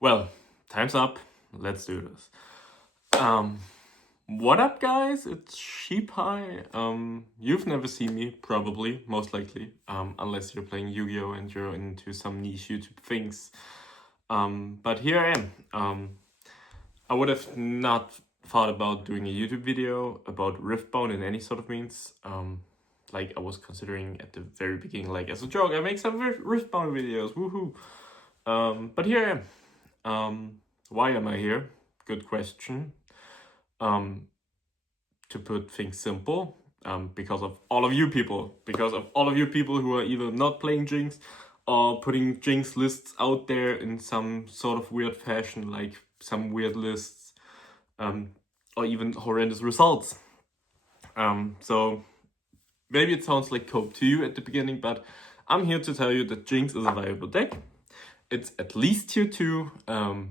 Well, time's up. Let's do this. Um, what up, guys? It's Sheep High. You've never seen me, probably, most likely, unless you're playing Yu-Gi-Oh and you're into some niche YouTube things. But here I am. I would have not thought about doing a YouTube video about riftbound in any sort of means. Like I was considering at the very beginning, like as a joke, I make some riftbound videos. Woohoo! But here I am. Why am I here? Good question. To put things simple, because of all of you people. Because of all of you people who are either not playing Jinx or putting Jinx lists out there in some sort of weird fashion, like some weird lists, or even horrendous results. So maybe it sounds like cope to you at the beginning, but I'm here to tell you that Jinx is a viable deck. It's at least tier 2,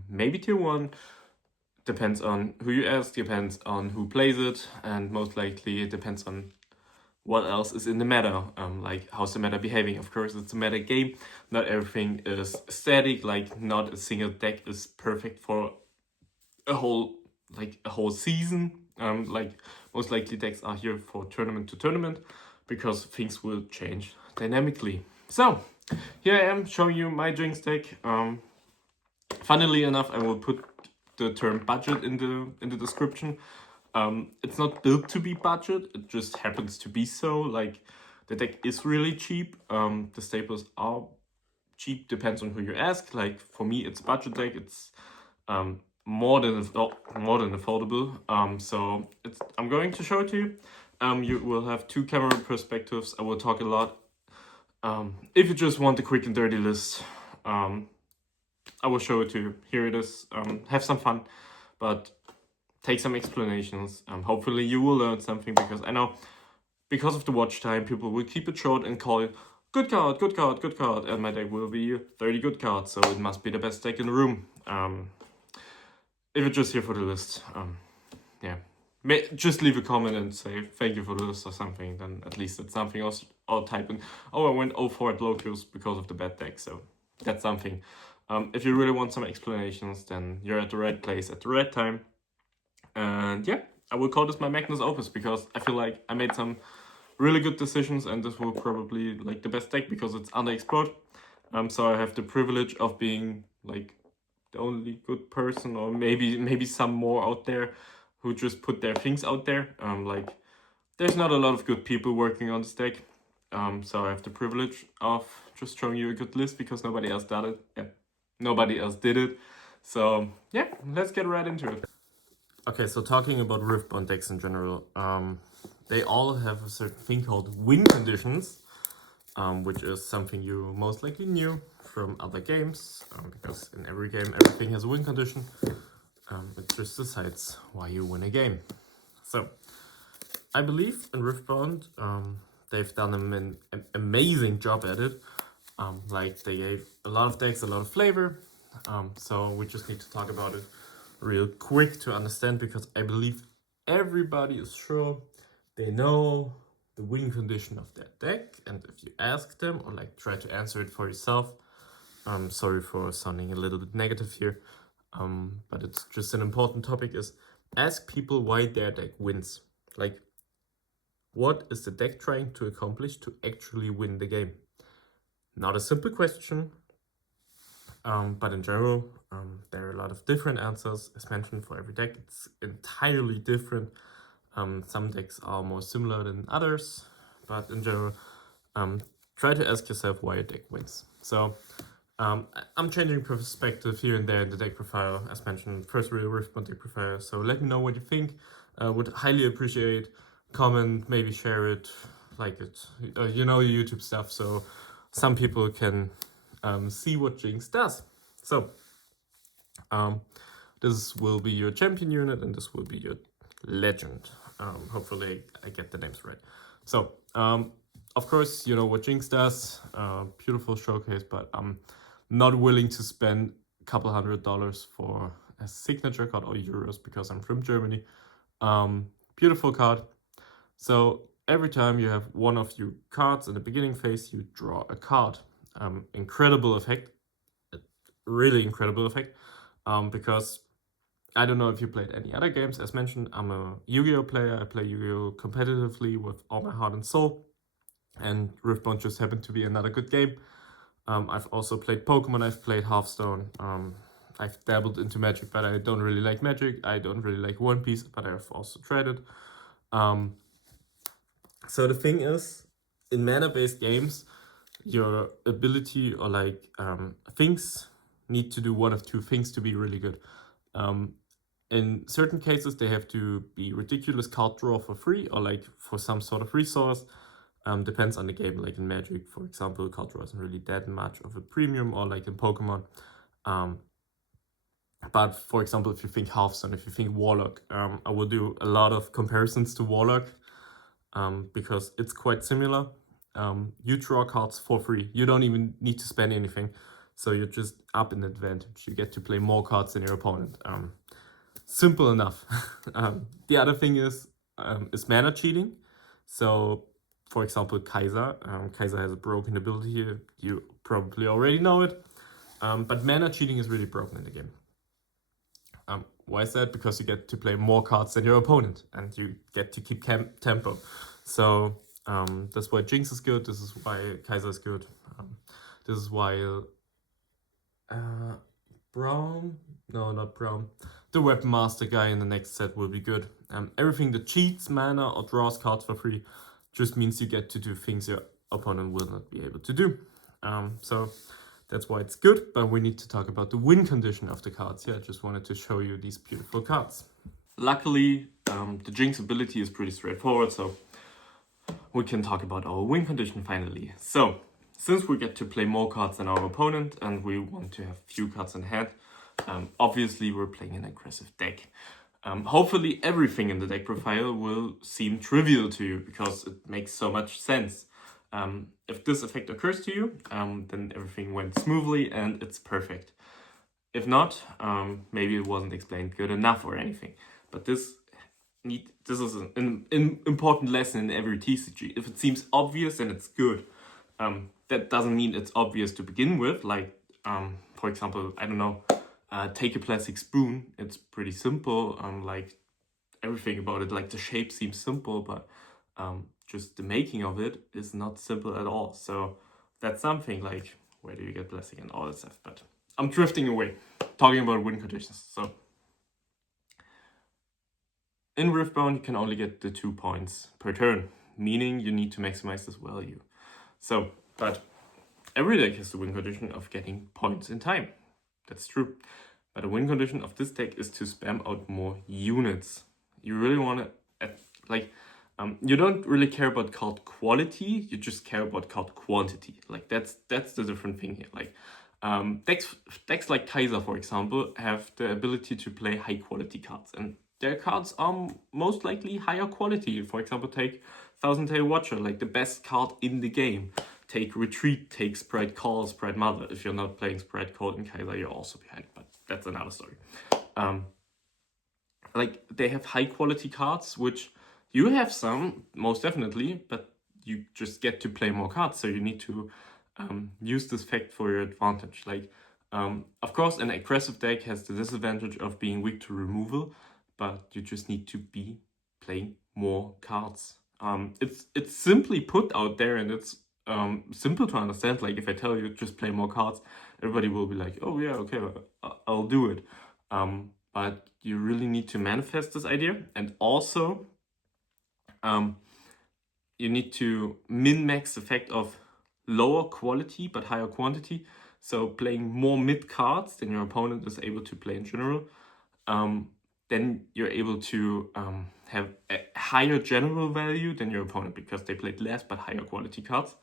maybe tier 1. Depends on who you ask, depends on who plays it, and most likely it depends on what else is in the meta. Like how's the meta behaving. Of course, it's a meta game. Not everything is static, like not a single deck is perfect for a whole season. Like most likely decks are here for tournament to tournament because things will change dynamically. So here I am showing you my Jinx deck. Funnily enough, I will put the term budget in the description. It's not built to be budget, it just happens to be so. Like the deck is really cheap. The staples are cheap, depends on who you ask. Like for me, it's a budget deck. It's more than affordable. So I'm going to show it to you. You will have 2 camera perspectives. I will talk a lot. If you just want a quick and dirty list, I will show it to you. Here it is. Have some fun, but take some explanations. Hopefully you will learn something, because I know because of the watch time, people will keep it short and call it good card, good card, good card, and my deck will be 30 good cards, so it must be the best deck in the room. If you're just here for the list, yeah, just leave a comment and say thank you for the list or something, then at least it's something else. Or type in, oh, I went 0-4 at locals because of the bad deck, so that's something. If you really want some explanations, then you're at the right place at the right time. And yeah, I will call this my Magnus Opus, because I feel like I made some really good decisions, and this will probably like the best deck because it's underexplored. So I have the privilege of being like the only good person, or maybe some more out there who just put their things out there. Like there's not a lot of good people working on this deck. So I have the privilege of just showing you a good list because nobody else did it. Yeah, nobody else did it. So yeah, let's get right into it. Okay, so talking about riftbound decks in general, they all have a certain thing called win conditions, which is something you most likely knew from other games, because in every game everything has a win condition. It just decides why you win a game. So I believe in riftbound, they've done an amazing job at it. Like they gave a lot of decks a lot of flavor. So we just need to talk about it real quick to understand, because I believe everybody is sure they know the win condition of their deck, and if you ask them or like try to answer it for yourself, sorry for sounding a little bit negative here, but it's just an important topic, is ask people why their deck wins. Like, what is the deck trying to accomplish to actually win the game? Not a simple question, but in general, there are a lot of different answers. As mentioned, for every deck, it's entirely different. Some decks are more similar than others, but in general, try to ask yourself why a deck wins. So I'm changing perspective here and there in the deck profile, as mentioned, first real riftbound deck profile. So let me know what you think. Would highly appreciate. Comment, maybe share it, like it. You know, YouTube stuff, so some people can see what Jinx does. So this will be your champion unit, and this will be your legend. Hopefully I get the names right. So of course, you know what Jinx does. Beautiful showcase, but I'm not willing to spend a couple $100 for a signature card, or euros, because I'm from Germany. Beautiful card. So every time you have one of your cards in the beginning phase, you draw a card. Incredible effect, really incredible effect. because I don't know if you played any other games. As mentioned, I'm a Yu-Gi-Oh player. I play Yu-Gi-Oh competitively with all my heart and soul, and riftbound just happened to be another good game. I've also played Pokemon. I've played Hearthstone. I've dabbled into Magic, but I don't really like Magic. I don't really like One Piece, but I've also tried it. So the thing is, in mana-based games, your ability or things need to do one of two things to be really good. In certain cases, they have to be ridiculous card draw for free or like for some sort of resource. Depends on the game. Like in Magic, for example, card draw isn't really that much of a premium, or like in Pokemon. But for example, if you think Hearthstone, if you think Warlock, I will do a lot of comparisons to Warlock because it's quite similar. You draw cards for free. You don't even need to spend anything. So you're just up in advantage. You get to play more cards than your opponent. Simple enough. The other thing is mana cheating. So, for example, Kaiser. Kaiser has a broken ability here. You probably already know it. But mana cheating is really broken in the game. Why is that? Because you get to play more cards than your opponent, and you get to keep tempo. So that's why Jinx is good. This is why Kaiser is good. This is why Braum, no, not Braum, the Weapon Master guy in the next set will be good. Everything that cheats mana or draws cards for free just means you get to do things your opponent will not be able to do. So that's why it's good, but we need to talk about the win condition of the cards. Yeah, I just wanted to show you these beautiful cards. Luckily, the Jinx ability is pretty straightforward, so we can talk about our win condition finally. So, since we get to play more cards than our opponent and we want to have few cards in hand, obviously we're playing an aggressive deck. Hopefully everything in the deck profile will seem trivial to you because it makes so much sense. If this effect occurs to you, then everything went smoothly and it's perfect. If not, maybe it wasn't explained good enough or anything. But this is an important lesson in every TCG. If it seems obvious, then it's good. That doesn't mean it's obvious to begin with. Like, for example, I don't know, take a plastic spoon. It's pretty simple. Like everything about it, like the shape seems simple, but just the making of it is not simple at all. So that's something like, where do you get plastic and all that stuff? But I'm drifting away, talking about win conditions. So in riftbound, you can only get the 2 points per turn, meaning you need to maximize this value. So, but every deck has the win condition of getting points in time. That's true. But the win condition of this deck is to spam out more units. You really want to, you don't really care about card quality, you just care about card quantity. Like that's the different thing here. Like decks like Kaiser, for example, have the ability to play high quality cards, and their cards are most likely higher quality. For example, take Thousand Tail Watcher, like the best card in the game. Take Retreat, take Sprite Call, Sprite Mother. If you're not playing Sprite Call in Kaiser, you're also behind, but that's another story. Like they have high quality cards, which you have some, most definitely, but you just get to play more cards, so you need to use this fact for your advantage. Like, of course, an aggressive deck has the disadvantage of being weak to removal, but you just need to be playing more cards. It's simply put out there, and it's simple to understand. Like if I tell you just play more cards, everybody will be like, oh yeah, okay, I'll do it. But you really need to manifest this idea, and also you need to min-max the fact of lower quality but higher quantity. So playing more mid cards than your opponent is able to play in general. Then you're able to have a higher general value than your opponent because they played less but higher quality cards.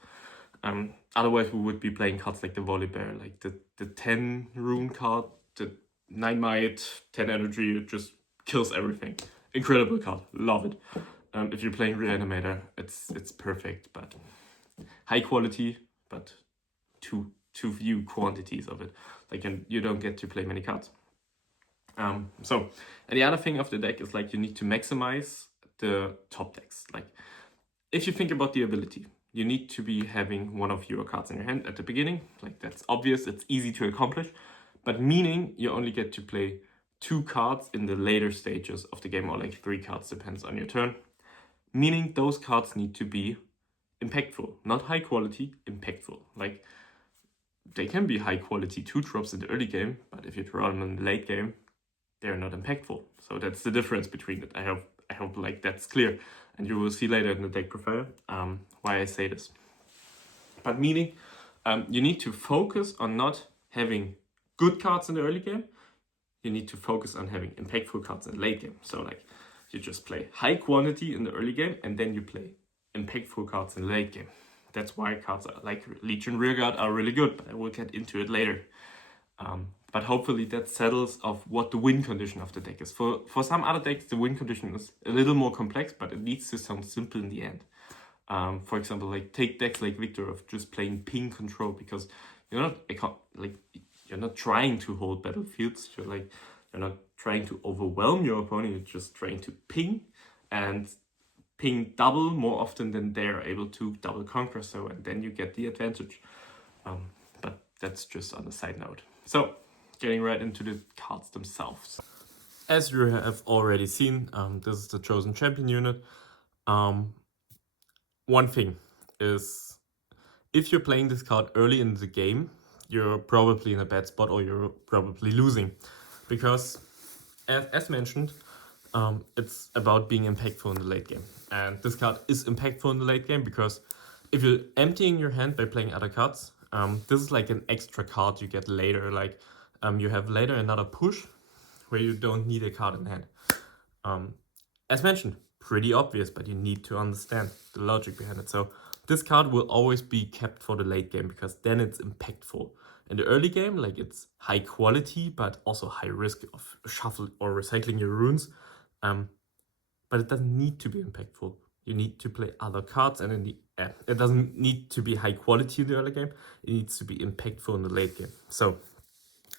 Otherwise, we would be playing cards like the Volibear, like the 10 rune card, the 9 might, 10 energy, it just kills everything. Incredible card, love it. If you're playing Reanimator, it's perfect, but high quality, but too few quantities of it. Like, and you don't get to play many cards. And the other thing of the deck is like you need to maximize the top decks. Like, if you think about the ability, you need to be having one of your cards in your hand at the beginning. Like, that's obvious, it's easy to accomplish. but meaning you only get to play 2 cards in the later stages of the game, or like 3 cards, depends on your turn. Meaning those cards need to be impactful, not high quality, impactful. Like, they can be high quality 2-drops in the early game, but if you draw them in the late game, they're not impactful. So that's the difference between it. I hope like that's clear, and you will see later in the deck profile why I say this. But meaning, you need to focus on not having good cards in the early game. You need to focus on having impactful cards in the late game. So like, you just play high quantity in the early game, and then you play impactful cards in the late game. That's why cards like Legion Rearguard are really good, but I will get into it later. But hopefully that settles of what the win condition of the deck is. For some other decks, the win condition is a little more complex, but it needs to sound simple in the end. For example, like take decks like Victor of just playing ping control, because you're not trying to hold battlefields. You're not trying to overwhelm your opponent. You're just trying to ping, and ping double more often than they're able to double conquer. So, and then you get the advantage. But that's just on a side note. So, getting right into the cards themselves. As you have already seen, this is the Chosen Champion unit. One thing is, if you're playing this card early in the game, you're probably in a bad spot, or you're probably losing. Because, as mentioned, it's about being impactful in the late game. And this card is impactful in the late game because if you're emptying your hand by playing other cards, this is like an extra card you get later. Like, you have later another push where you don't need a card in hand. As mentioned, pretty obvious, but you need to understand the logic behind it. So this card will always be kept for the late game, because then it's impactful. In the early game, like, it's high quality, but also high risk of shuffle or recycling your runes. But it doesn't need to be impactful. You need to play other cards, and it doesn't need to be high quality in the early game. It needs to be impactful in the late game. So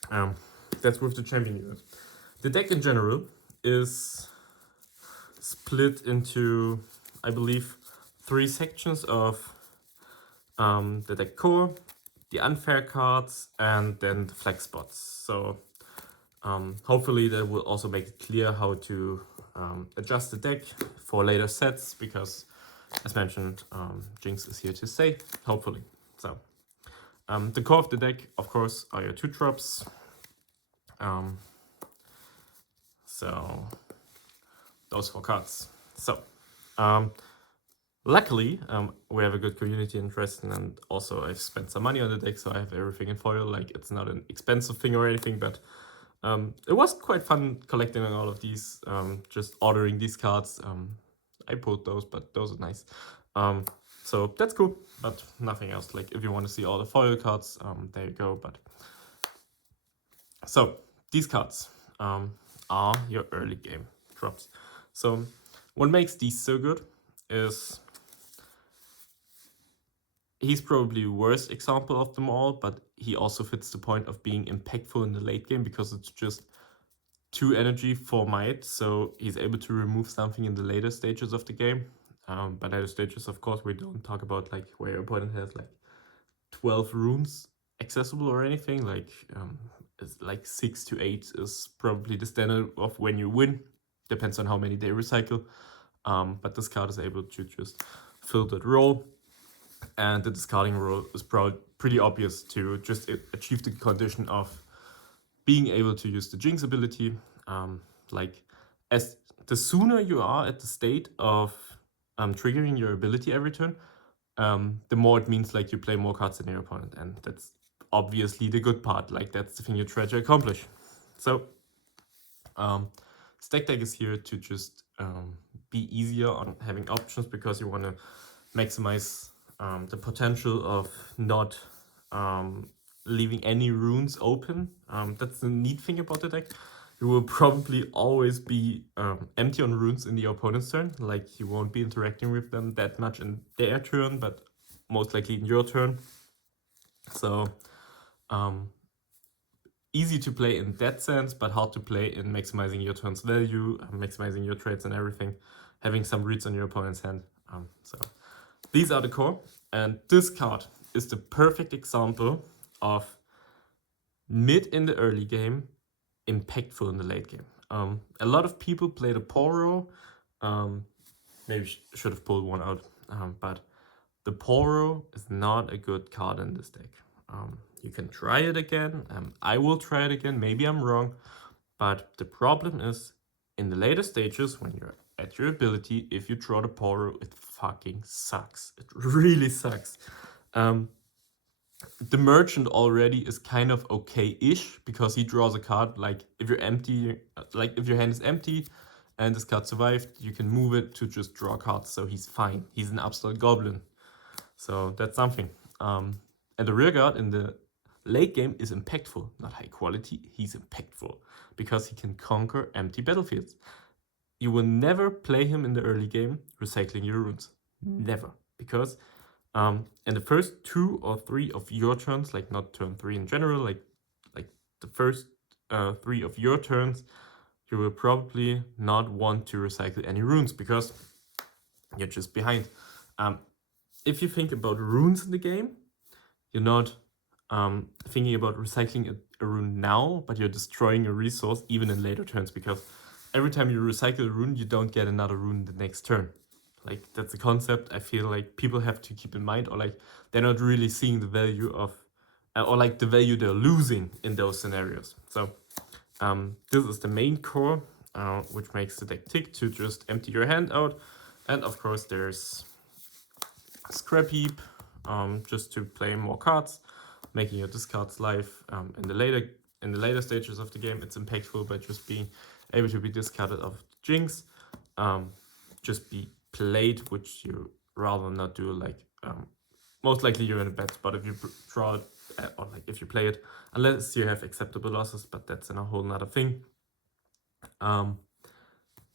that's with the champion unit. The deck in general is split into, I believe, 3 sections of the deck core, the unfair cards, and then the flex spots. So hopefully that will also make it clear how to adjust the deck for later sets, because, as mentioned, Jinx is here to stay, hopefully. So the core of the deck, of course, are your 2-drops. So those 4 cards. So luckily, we have a good community interest, and also I've spent some money on the deck, so I have everything in foil. Like, it's not an expensive thing or anything, but it was quite fun collecting all of these, just ordering these cards. I pulled those, but those are nice. So that's cool, but nothing else. Like, if you want to see all the foil cards, there you go. But so these cards are your early game drops. So what makes these so good is he's probably the worst example of them all, but he also fits the point of being impactful in the late game, because it's just 2 energy, 4 might, so he's able to remove something in the later stages of the game. By later stages, of course, we don't talk about like where your opponent has like 12 runes accessible or anything. Like, it's like 6 to 8 is probably the standard of when you win. Depends on how many they recycle. But this card is able to just fill that role. And the discarding role is pretty obvious to just achieve the condition of being able to use the Jinx ability. Like, as the sooner you are at the state of triggering your ability every turn, the more it means like you play more cards than your opponent, and that's obviously the good part. Like, that's the thing you try to accomplish. So Stack Deck is here to just be easier on having options, because you want to maximize the potential of not leaving any runes open. That's the neat thing about the deck. You will probably always be empty on runes in the opponent's turn. Like, you won't be interacting with them that much in their turn, but most likely in your turn. So easy to play in that sense, but hard to play in maximizing your turn's value, maximizing your trades and everything, having some reads on your opponent's hand. So these are the core, and this card is the perfect example of Mid in the early game, impactful in the late game. A lot of people play the Poro. Maybe should have pulled one out, but the Poro is not a good card in this deck. You can try it again. I will try it again. Maybe I'm wrong, but the problem is in the later stages when you're at your ability, if you draw the Poro, it fucking sucks. It really sucks. The merchant already is kind of okay-ish because he draws a card. Like if you're empty, like if your hand is empty and this card survived, you can move it to just draw cards, so he's fine. He's an absolute goblin, so that's something. And the rear guard in the late game is impactful, not high quality. He's impactful because he can conquer empty battlefields. You will never play him in the early game recycling your runes, never, because in the first 2 or 3 of your turns, like not turn 3 in general, like the first 3 of your turns, you will probably not want to recycle any runes because you're just behind. If you think about runes in the game, you're not thinking about recycling a rune now, but you're destroying a resource even in later turns, because every time you recycle a rune, you don't get another rune the next turn. Like, that's a concept I feel like people have to keep in mind, or like they're not really seeing the value of, or like the value they're losing in those scenarios. So this is the main core, which makes the deck tick to just empty your hand out. And of course there's Scrap Heap, just to play more cards, making your discards live. In the later stages of the game, it's impactful by just being able to be discarded of Jinx, just be played, which you rather not do. Like most likely you're in a bad spot if you draw it, or like if you play it, unless you have acceptable losses, but that's in a whole nother thing.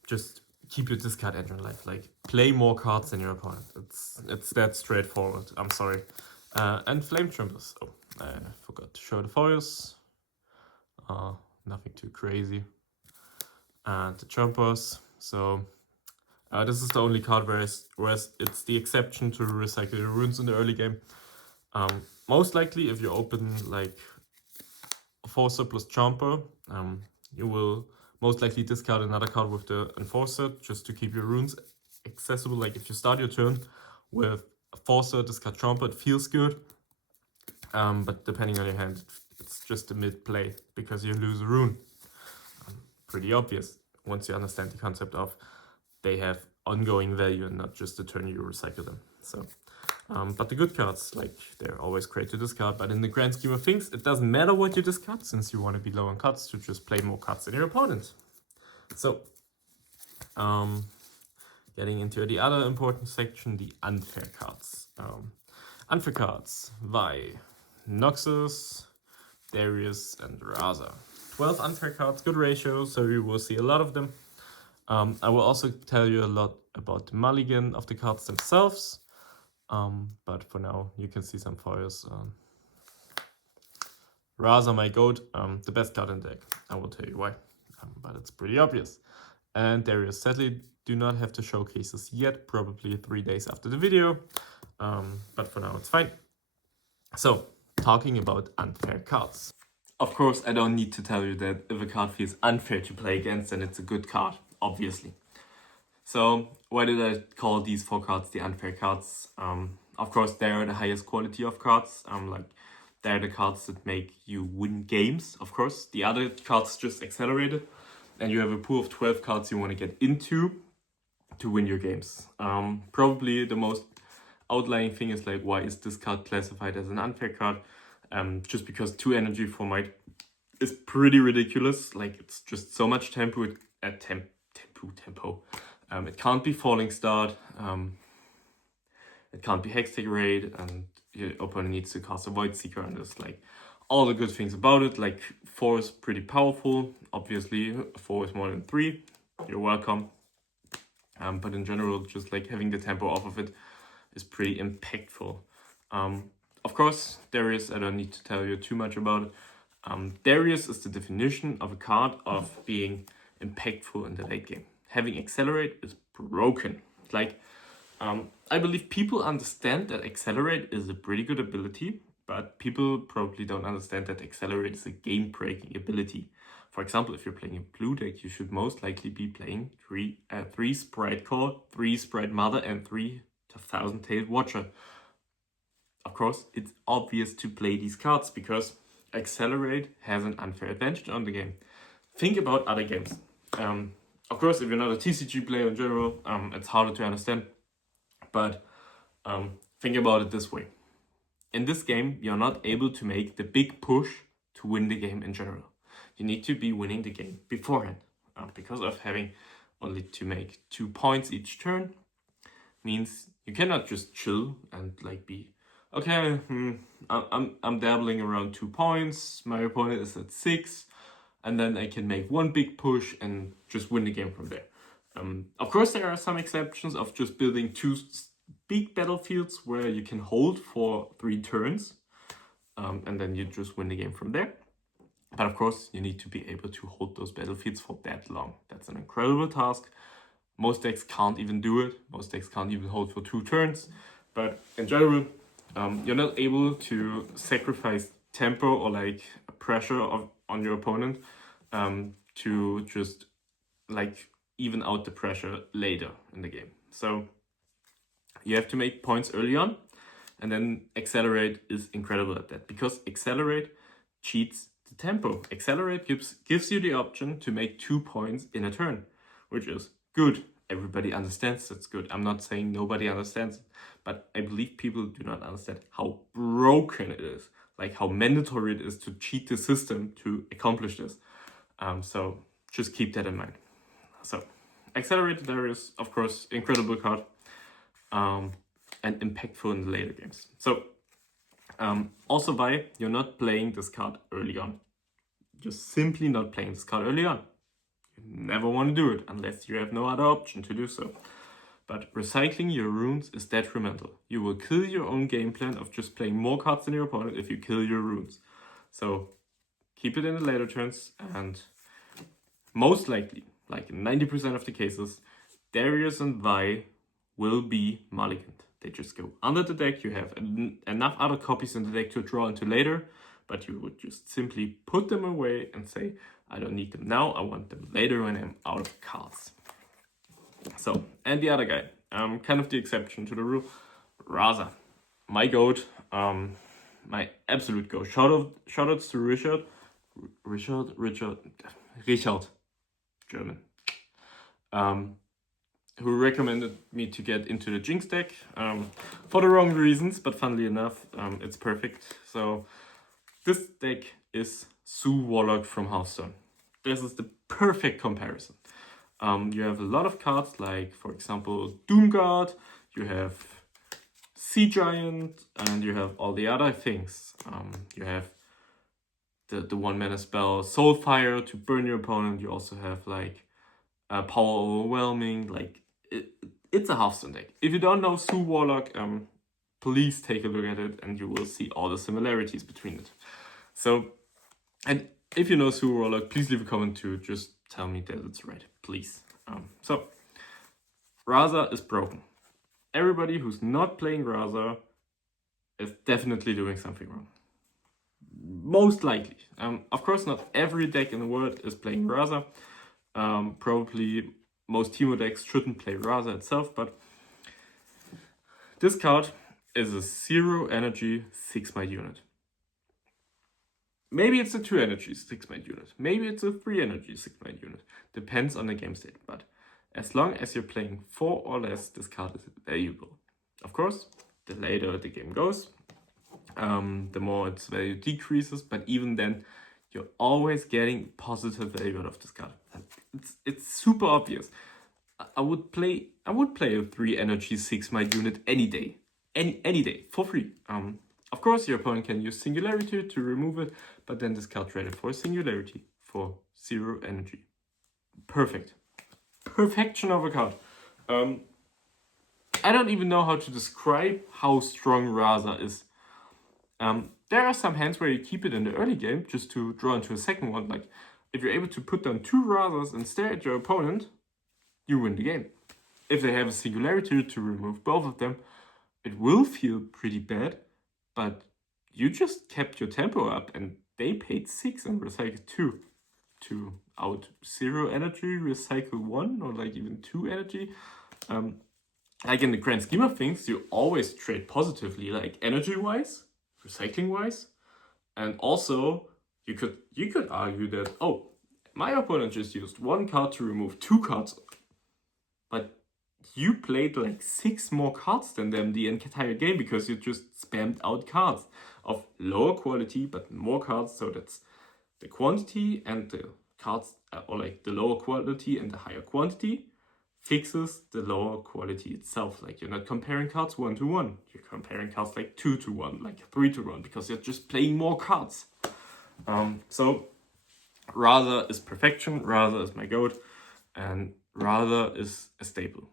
Just keep your discard engine alive. Like, play more cards than your opponent. It's that straightforward. I'm sorry. And Flame Trumpers. Oh, I forgot to show the foils. Nothing too crazy. And the Trumpers. So this is the only card whereas it's the exception to recycle your runes in the early game. Most likely, if you open like Enforcer plus Chomper, you will most likely discard another card with the Enforcer just to keep your runes accessible. Like if you start your turn with Enforcer, discard Chomper, it feels good. But depending on your hand, it's just a mid play because you lose a rune. Pretty obvious once you understand the concept of they have ongoing value and not just the turn you recycle them. So, but the good cards, like, they're always great to discard, but in the grand scheme of things, it doesn't matter what you discard since you want to be low on cards to just play more cards than your opponent. So, getting into the other important section, the unfair cards. Unfair cards, Vi, Noxus, Darius, and Raza. 12 unfair cards, good ratio, so you will see a lot of them. I will also tell you a lot about the mulligan of the cards themselves, but for now you can see some foils. Raza, my goat, the best card in the deck. I will tell you why, but it's pretty obvious. And Darius, sadly, do not have the showcases yet, probably 3 days after the video, but for now it's fine. So, talking about unfair cards. Of course, I don't need to tell you that if a card feels unfair to play against, then it's a good card, obviously. So, why did I call these 4 cards the unfair cards? Of course, they are the highest quality of cards. Like, they're the cards that make you win games, of course. The other cards just accelerate it, and you have a pool of 12 cards you want to get into to win your games. Probably the most outlying thing is like, why is this card classified as an unfair card? Just because 2 energy for might is pretty ridiculous. Like, it's just so much tempo. Tempo. It can't be Falling Start. It can't be Hextech Raid, and your opponent needs to cast a Void Seeker, and there's like all the good things about it. Like, 4 is pretty powerful. Obviously, 4 is more than 3. You're welcome. But in general, just like having the tempo off of it is pretty impactful. Of course, Darius, I don't need to tell you too much about it. Darius is the definition of a card of being impactful in the late game. Having Accelerate is broken. Like, I believe people understand that Accelerate is a pretty good ability, but people probably don't understand that Accelerate is a game-breaking ability. For example, if you're playing a blue deck, you should most likely be playing three Sprite Core, 3 Sprite Mother, and 3 Thousand-Tailed Watcher. Of course, it's obvious to play these cards because Accelerate has an unfair advantage on the game. Think about other games. Of course, if you're not a TCG player in general, it's harder to understand. But think about it this way. In this game, you're not able to make the big push to win the game in general. You need to be winning the game beforehand. Because of having only to make 2 points each turn, means you cannot just chill and like be, okay, I'm dabbling around 2 points, my opponent is at 6, and then I can make one big push and just win the game from there. Of course, there are some exceptions of just building 2 big battlefields where you can hold for 3 turns, and then you just win the game from there. But of course, you need to be able to hold those battlefields for that long. That's an incredible task. Most decks can't even do it. Most decks can't even hold for 2 turns. But in general, you're not able to sacrifice tempo or like pressure on your opponent to just like even out the pressure later in the game. So you have to make points early on, and then Accelerate is incredible at that because Accelerate cheats the tempo. Accelerate gives you the option to make 2 points in a turn, which is good. Everybody understands that's good. I'm not saying nobody understands it, but I believe people do not understand how broken it is, like how mandatory it is to cheat the system to accomplish this. So just keep that in mind. So Accelerate there is, of course, incredible card and impactful in the later games. So also why you're not playing this card early on. You're simply not playing this card early on. You never want to do it unless you have no other option to do so. But recycling your runes is detrimental. You will kill your own game plan of just playing more cards than your opponent if you kill your runes. So keep it in the later turns, and most likely, like in 90% of the cases, Darius and Vi will be mulliganed. They just go under the deck. You have enough other copies in the deck to draw into later, but you would just simply put them away and say, I don't need them now, I want them later when I'm out of cards. So, and the other guy, kind of the exception to the rule, Raza, my goat, my absolute goat. Shoutouts to Richard, German, who recommended me to get into the Jinx deck for the wrong reasons, but funnily enough, it's perfect. So this deck is Sue Warlock from Hearthstone. This is the perfect comparison. You have a lot of cards like, for example, Doomguard, you have Sea Giant, and you have all the other things. You have the 1-mana spell Soulfire to burn your opponent. You also have like Power Overwhelming. Like it's a Hearthstone deck. If you don't know Sue Warlock, please take a look at it and you will see all the similarities between it. So, and if you know Sue Warlock, please leave a comment to just tell me that it's right, please. So, Raza is broken. Everybody who's not playing Raza is definitely doing something wrong. Most likely. Of course, not every deck in the world is playing Raza. Probably most Teemo decks shouldn't play Raza itself, but this card is a 0 energy 6-mana unit. Maybe it's a 2 energy 6-mana unit. Maybe it's a 3 energy 6-mana unit. Depends on the game state. But as long as you're playing 4 or less, this card is valuable. Of course, the later the game goes, the more its value decreases. But even then, you're always getting positive value out of this card. It's super obvious. I would play a 3 energy 6-mana unit any day. Any day for free. Of course, your opponent can use Singularity to remove it, but then this card traded for Singularity for 0 energy. Perfect. Perfection of a card. I don't even know how to describe how strong Raza is. There are some hands where you keep it in the early game just to draw into a second one. Like if you're able to put down 2 Razas and stare at your opponent, you win the game. If they have a Singularity to remove both of them, it will feel pretty bad, but you just kept your tempo up, and they paid 6 and recycled 2 to out 0 energy, recycle 1 or like even 2 energy. Like in the grand scheme of things, you always trade positively, like energy wise, recycling wise, and also you could argue that, oh, my opponent just used 1 card to remove 2 cards, but you played like 6 more cards than them the entire game because you just spammed out cards of lower quality but more cards. So that's the quantity and the cards, or like the lower quality and the higher quantity fixes the lower quality itself. Like, you're not comparing cards 1 to 1, you're comparing cards like 2 to 1, like 3 to 1, because you're just playing more cards. So Rather is perfection, Rather is my goat, and Rather is a staple.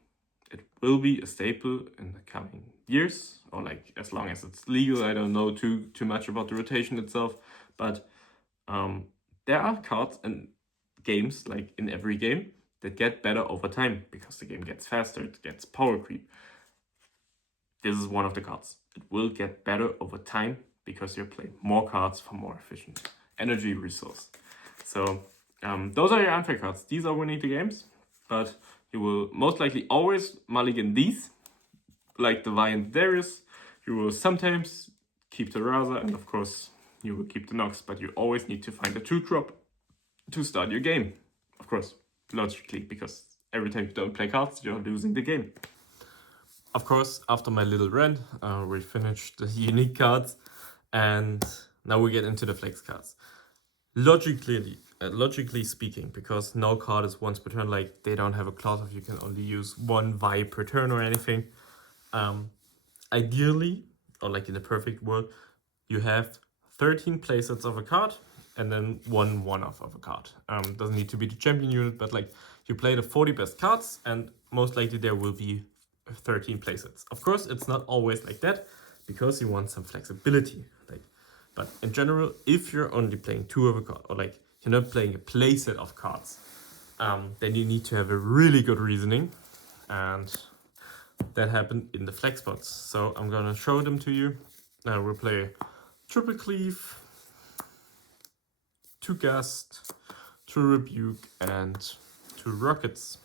It will be a staple in the coming years, or like as long as it's legal. I don't know too much about the rotation itself, but there are cards and games, like in every game, that get better over time because the game gets faster, it gets power creep. This is one of the cards. It will get better over time because you play more cards for more efficient energy resource. So those are your unfair cards. These are winning the games, but you will most likely always mulligan these, like the Vi and Darius. You will sometimes keep the Raza, and of course you will keep the Nox, but you always need to find a 2-drop to start your game. Of course, logically, because every time you don't play cards, you're losing the game. Of course, after my little rant, we finished the unique cards, and now we get into the flex cards. Logically speaking, because no card is once per turn, like they don't have a clause of you can only use 1 Vi per turn or anything. Ideally, or like in the perfect world, you have 13 playsets of a card and then 1 one-off of a card. Doesn't need to be the champion unit, but like you play the 40 best cards, and most likely there will be 13 playsets. Of course, it's not always like that because you want some flexibility. But in general, if you're only playing 2 of a card, or like you're not playing a playset of cards, then you need to have a really good reasoning, and that happened in the flex box. So I'm gonna show them to you. Now we'll play triple cleave, 2 gust, 2 rebuke, and 2 rockets.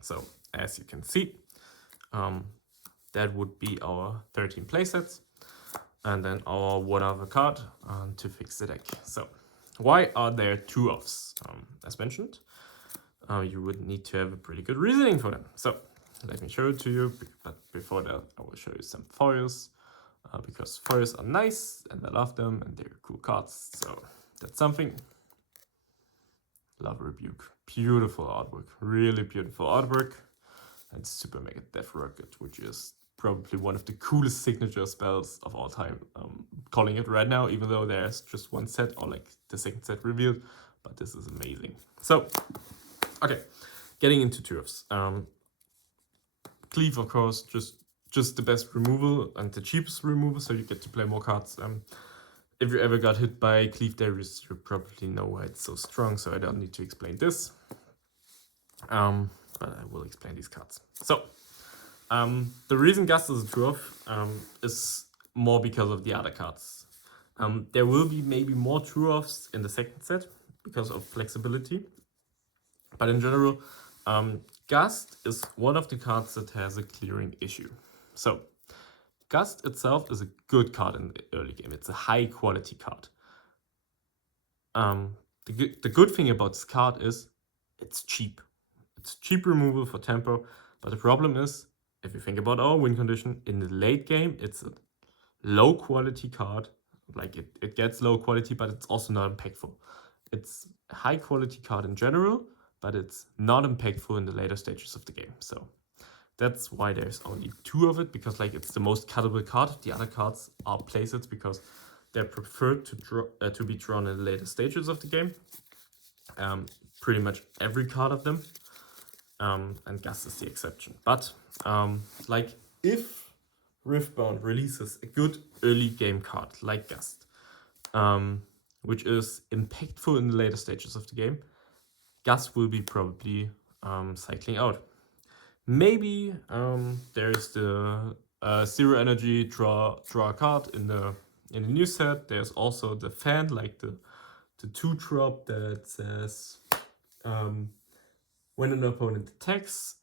So as you can see, that would be our 13 playsets, and then our 1 of a card to fix the deck. So why are there 2 offs? As mentioned, you would need to have a pretty good reasoning for them. So let me show it to you, but before that I will show you some foils, because foils are nice and I love them and they're cool cards. So that's something. Love Rebuke. Beautiful artwork, really beautiful artwork. And Super Mega Death Rocket, which is probably one of the coolest signature spells of all time. Calling it right now, even though there's just 1 set, or like the second set revealed, but this is amazing. So, okay, getting into turfs. Cleave, of course, just the best removal and the cheapest removal, so you get to play more cards. If you ever got hit by Cleave Darius, you probably know why it's so strong, so I don't need to explain this. But I will explain these cards. So, the reason Gust is a true off is more because of the other cards. There will be maybe more true offs in the second set because of flexibility. But in general, Gust is one of the cards that has a clearing issue. So, Gust itself is a good card in the early game. It's a high quality card. The good thing about this card is it's cheap. It's cheap removal for tempo, but the problem is, if you think about our win condition, in the late game, it's a low quality card. Like it gets low quality, but it's also not impactful. It's a high quality card in general, but it's not impactful in the later stages of the game. So that's why there's only 2 of it, because like it's the most cuttable card. The other cards are playsets because they're preferred to be drawn in the later stages of the game. Pretty much every card of them. And Gust is the exception. But like if Riftbound releases a good early game card like Gust, which is impactful in the later stages of the game, Gust will be probably cycling out. Maybe there's the 0 energy draw a card in the In the new set, there's also the fan, like the 2-drop that says when an opponent attacks,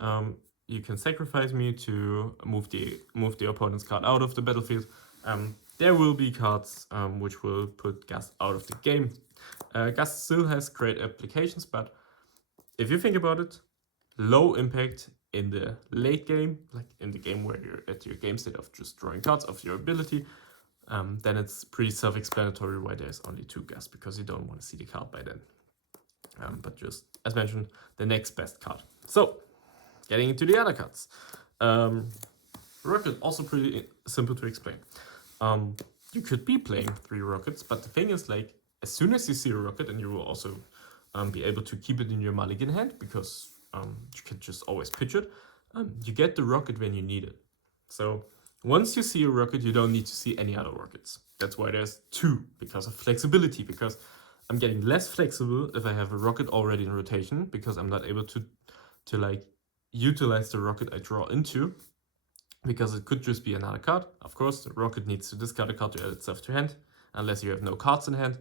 you can sacrifice me to move the opponent's card out of the battlefield. There will be cards which will put Gas out of the game. Gas still has great applications, but if you think about it, low impact in the late game, like in the game where you're at your game state of just drawing cards of your ability, then it's pretty self-explanatory why there's only 2 Gas, because you don't want to see the card by then. But just, as mentioned, the next best card. So, getting into the other cards. Rocket, also pretty simple to explain. You could be playing 3 rockets, but the thing is, like, as soon as you see a rocket, and you will also be able to keep it in your mulligan hand, because you can just always pitch it, you get the rocket when you need it. So once you see a rocket, you don't need to see any other rockets. That's why there's 2, because of flexibility, because I'm getting less flexible if I have a rocket already in rotation, because I'm not able to like utilize the rocket I draw into, because it could just be another card. Of course, the rocket needs to discard a card to add itself to hand, unless you have no cards in hand.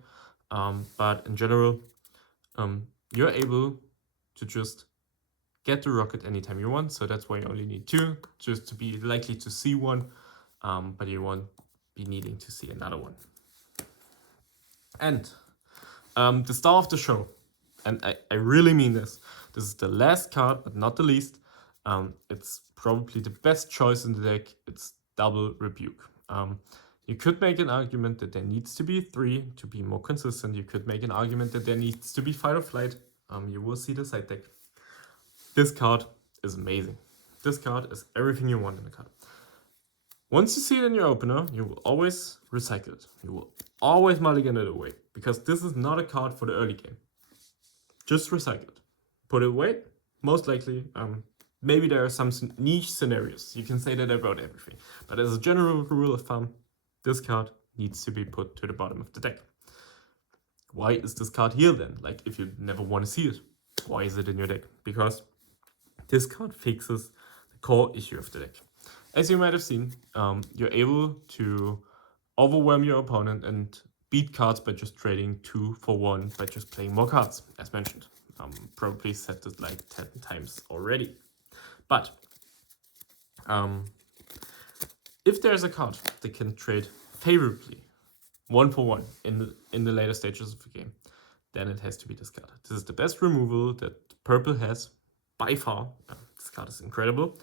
But in general, you're able to just get the rocket anytime you want. So that's why you only need 2, just to be likely to see one, but you won't be needing to see another one. And the star of the show, and I really mean this. This is the last card, but not the least. It's probably the best choice in the deck. It's Double Rebuke. You could make an argument that there needs to be 3 to be more consistent. You could make an argument that there needs to be Fight or Flight. You will see the side deck. This card is amazing. This card is everything you want in a card. Once you see it in your opener, you will always recycle it. You will always mulligan it away, because this is not a card for the early game. Just recycle it. Put it away. Most likely, maybe there are some niche scenarios. You can say that about everything. But as a general rule of thumb, this card needs to be put to the bottom of the deck. Why is this card here then? Like, if you never want to see it, why is it in your deck? Because this card fixes the core issue of the deck. As you might have seen, you're able to overwhelm your opponent and beat cards by just trading 2 for 1 by just playing more cards, as mentioned. Probably said this like 10 times already. But if there's a card that can trade favorably 1 for 1 in the later stages of the game, then it has to be this card. This is the best removal that purple has by far. This card is incredible.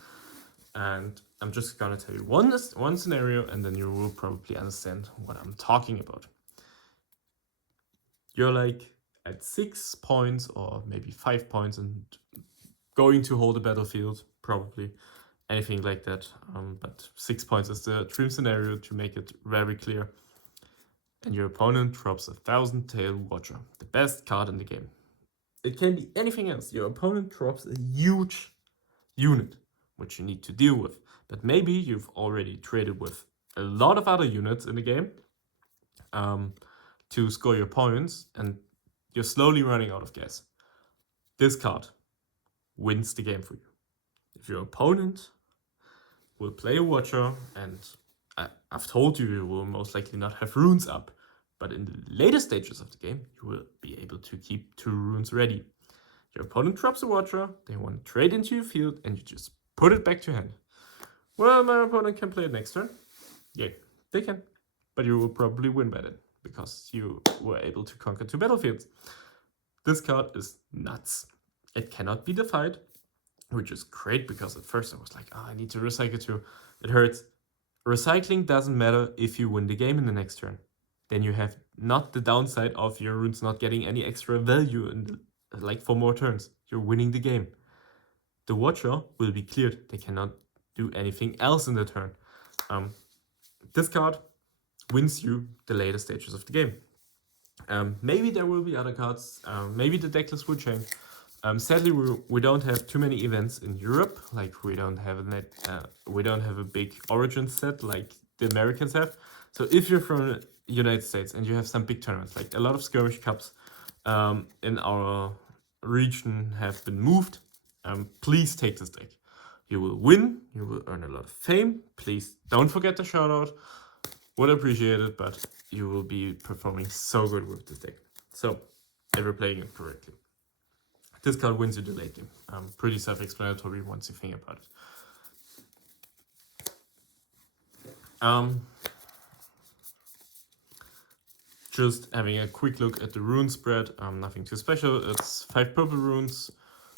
And I'm just gonna tell you one scenario, and then you will probably understand what I'm talking about. You're like at 6 points or maybe 5 points and going to hold a battlefield, probably anything like that. But 6 points is the dream scenario, to make it very clear. And your opponent drops a 1,000-tail Watcher, the best card in the game. It can be anything else. Your opponent drops a huge unit, which you need to deal with. But maybe you've already traded with a lot of other units in the game to score your points, and you're slowly running out of gas. This card wins the game for you. If your opponent will play a Watcher, and I've told you, you will most likely not have runes up, but in the later stages of the game, you will be able to keep 2 runes ready. Your opponent drops a Watcher, they want to trade into your field, and you just put it back to hand. Well, my opponent can play it next turn. Yeah, they can. But you will probably win by then, because you were able to conquer 2 battlefields. This card is nuts. It cannot be defied, which is great, because at first I was like, I need to recycle 2. It hurts. Recycling doesn't matter if you win the game in the next turn. Then you have not the downside of your runes not getting any extra value like for more turns. You're winning the game. The Watcher will be cleared. They cannot do anything else in the turn. This card wins you the later stages of the game. Maybe there will be other cards. Maybe the deck list will change. Sadly, we don't have too many events in Europe. Like, we don't have a big Origin set like the Americans have. So if you're from the United States and you have some big tournaments, like a lot of skirmish cups in our region have been moved, please take this deck. You will win, you will earn a lot of fame. Please don't forget the shout out. would appreciate it, but you will be performing so good with this deck. So, if you're playing it correctly. This card wins you the late game. Pretty self-explanatory once you think about it. Just having a quick look at the rune spread, nothing too special. It's 5 purple runes.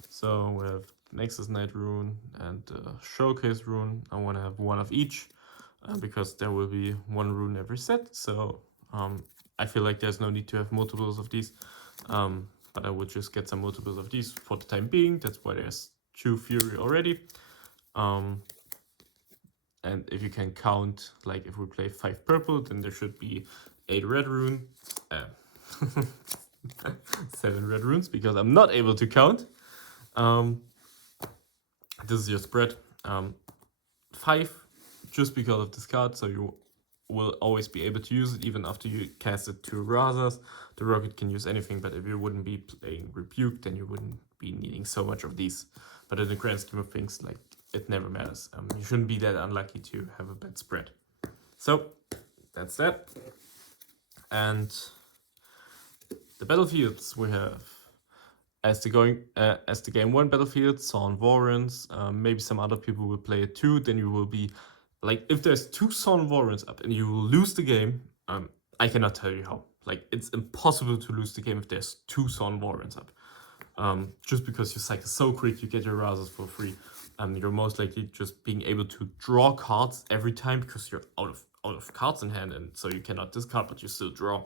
So we have Nexus Knight rune and Showcase rune. I want to have one of each because there will be one rune every set. So I feel like there's no need to have multiples of these. But I would just get some multiples of these for the time being. That's why there's 2 Fury already. And if you can count, like if we play 5 purple, then there should be 8 red rune. 7 red runes, because I'm not able to count. This is your spread. 5, just because of this card, so you will always be able to use it even after you cast it to Razas. The rocket can use anything, but if you wouldn't be playing Rebuke, then you wouldn't be needing so much of these. But in the grand scheme of things, like, it never matters. You shouldn't be that unlucky to have a bad spread. So that's that. And the battlefields we have as the game 1 battlefield, Sawn Warrens. Maybe some other people will play it too. Then you will be like, if there's 2 Sawn Warrens up and you will lose the game, I cannot tell you how. Like, it's impossible to lose the game if there's 2 Sawn Warrens up. Just because you cycle so quick, you get your Razas for free. You're most likely just being able to draw cards every time because you're out of cards in hand, and so you cannot discard, but you still draw.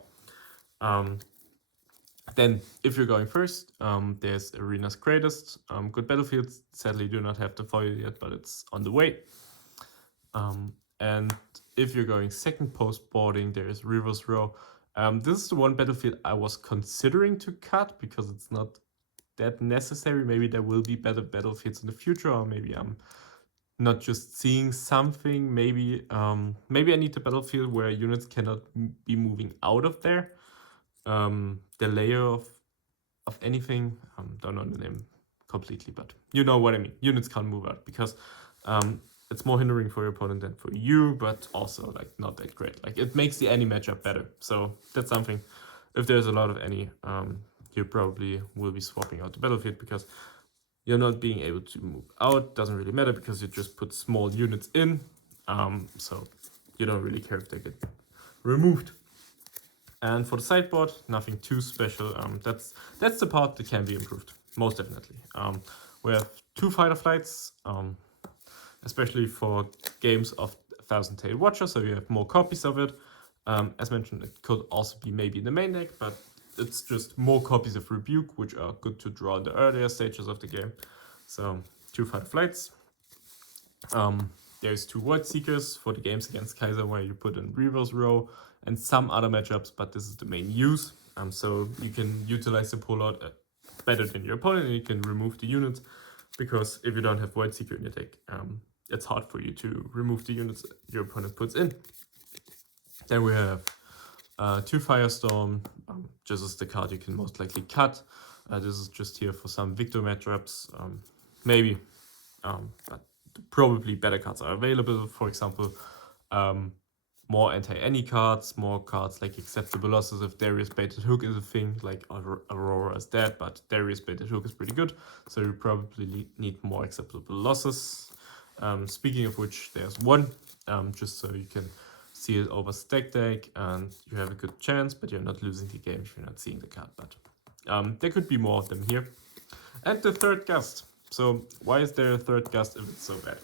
Then, if you're going first, there's Arena's Greatest. Good battlefields. Sadly, do not have the foil yet, but it's on the way. And if you're going second post-boarding, there is River's Row. This is the one battlefield I was considering to cut because it's not that necessary. Maybe there will be better battlefields in the future, or maybe I'm not just seeing something. Maybe maybe I need a battlefield where units cannot be moving out of there. The layer of anything, don't know the name completely, but you know what I mean. Units can't move out because it's more hindering for your opponent than for you, but also like not that great. Like, it makes the any matchup better. So that's something. If there's a lot of any, you probably will be swapping out the battlefield because you're not being able to move out. Doesn't really matter because you just put small units in. So you don't really care if they get removed. And for the sideboard, nothing too special. That's the part that can be improved, most definitely. We have 2 Fighter Flights, especially for games of Thousand Tail Watcher, so you have more copies of it. As mentioned, it could also be maybe in the main deck, but it's just more copies of Rebuke, which are good to draw in the earlier stages of the game. So 2 Fighter Flights. There's 2 Void Seekers for the games against Kaiser, where you put in Reverse Row and some other matchups, but this is the main use. So you can utilize the pullout better than your opponent, and you can remove the units, because if you don't have Void Seeker in your deck, it's hard for you to remove the units your opponent puts in. Then we have 2 Firestorm. This is the card you can most likely cut. This is just here for some Victor matchups, maybe, but probably better cards are available. For example, more anti-any cards, more cards like acceptable losses if Darius Baited Hook is a thing, like Aurora is dead, but Darius Baited Hook is pretty good, so you probably need more acceptable losses. Speaking of which, there's one, just so you can see it over stack deck, and you have a good chance, but you're not losing the game if you're not seeing the card. But there could be more of them here. And the third gust. So why is there a third gust if it's so bad?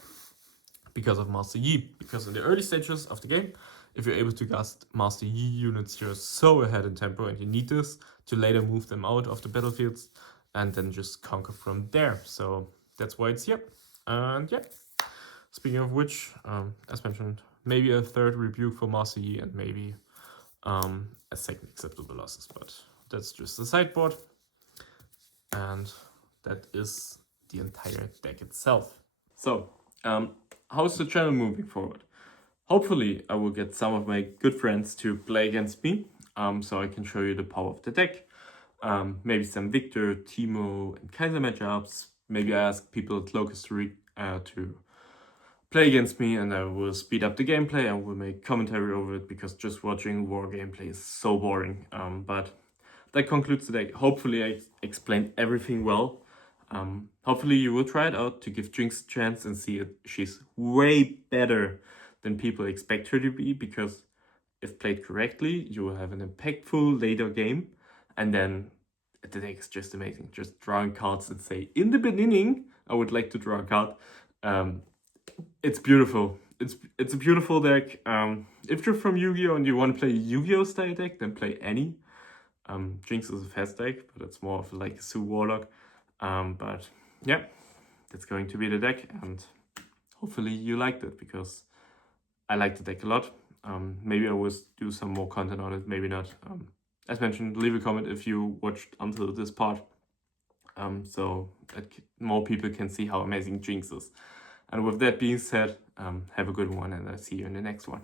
Because of Master Yi. Because in the early stages of the game, if you're able to gust Master Yi units, you're so ahead in tempo, and you need this to later move them out of the battlefields and then just conquer from there. So that's why it's here. And yeah, speaking of which, as mentioned, maybe a third Rebuke for Master Yi, and maybe a second acceptable losses, but that's just the sideboard. And that is the entire deck itself. So, how's the channel moving forward? Hopefully, I will get some of my good friends to play against me, so I can show you the power of the deck. Maybe some Victor, Timo, and Kaiser matchups. Maybe I ask people at Locust to play against me, and I will speed up the gameplay. I will make commentary over it because just watching war gameplay is so boring. But that concludes the deck. Hopefully I explained everything well. Hopefully you will try it out to give Jinx a chance and see it. She's way better than people expect her to be, because if played correctly, you will have an impactful later game, and then the deck is just amazing. Just drawing cards and say, in the beginning, I would like to draw a card. It's beautiful. It's a beautiful deck. If you're from Yu-Gi-Oh! And you want to play a Yu-Gi-Oh! Style deck, then play any. Jinx is a fast deck, but it's more of like a Sue Warlock. But yeah, that's going to be the deck, and hopefully you liked it, because I like the deck a lot. Maybe I will do some more content on it, maybe not. As mentioned, leave a comment if you watched until this part, so that more people can see how amazing Jinx is. And with that being said, have a good one, and I'll see you in the next one.